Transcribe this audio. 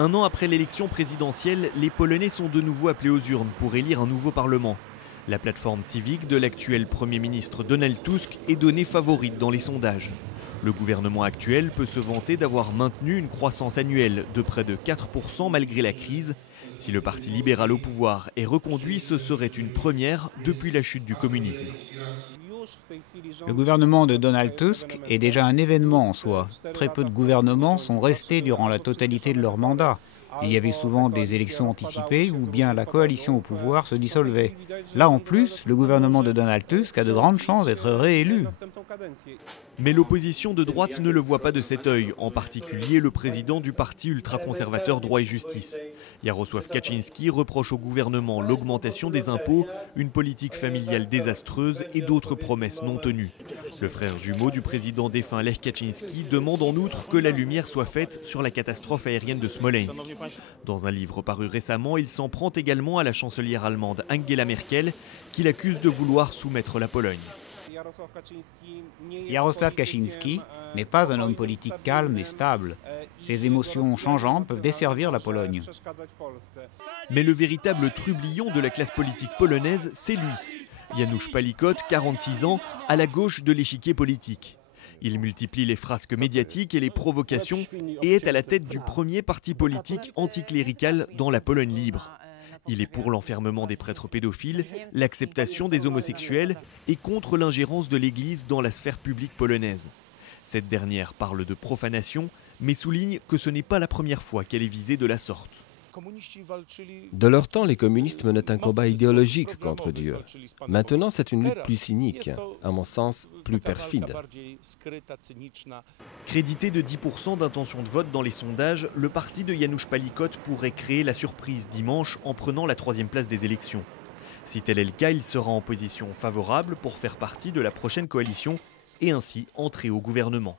Un an après l'élection présidentielle, les Polonais sont de nouveau appelés aux urnes pour élire un nouveau parlement. La plateforme civique de l'actuel Premier ministre Donald Tusk est donnée favorite dans les sondages. Le gouvernement actuel peut se vanter d'avoir maintenu une croissance annuelle de près de 4% malgré la crise. Si le parti libéral au pouvoir est reconduit, ce serait une première depuis la chute du communisme. Le gouvernement de Donald Tusk est déjà un événement en soi. Très peu de gouvernements sont restés durant la totalité de leur mandat. Il y avait souvent des élections anticipées ou bien la coalition au pouvoir se dissolvait. Là en plus, le gouvernement de Donald Tusk a de grandes chances d'être réélu. Mais l'opposition de droite ne le voit pas de cet œil, en particulier le président du parti ultra-conservateur Droit et Justice. Jarosław Kaczyński reproche au gouvernement l'augmentation des impôts, une politique familiale désastreuse et d'autres promesses non tenues. Le frère jumeau du président défunt Lech Kaczyński demande en outre que la lumière soit faite sur la catastrophe aérienne de Smolensk. Dans un livre paru récemment, il s'en prend également à la chancelière allemande Angela Merkel, qu'il accuse de vouloir soumettre la Pologne. Jarosław Kaczyński n'est pas un homme politique calme et stable. Ses émotions changeantes peuvent desservir la Pologne. Mais le véritable trublion de la classe politique polonaise, c'est lui. Janusz Palikot, 46 ans, à la gauche de l'échiquier politique. Il multiplie les frasques médiatiques et les provocations et est à la tête du premier parti politique anticlérical dans la Pologne libre. Il est pour l'enfermement des prêtres pédophiles, l'acceptation des homosexuels et contre l'ingérence de l'Église dans la sphère publique polonaise. Cette dernière parle de profanation, mais souligne que ce n'est pas la première fois qu'elle est visée de la sorte. De leur temps, les communistes menaient un combat idéologique contre Dieu. Maintenant, c'est une lutte plus cynique, à mon sens, plus perfide. Crédité de 10% d'intention de vote dans les sondages, le parti de Janusz Palikot pourrait créer la surprise dimanche en prenant la 3e place des élections. Si tel est le cas, il sera en position favorable pour faire partie de la prochaine coalition et ainsi entrer au gouvernement.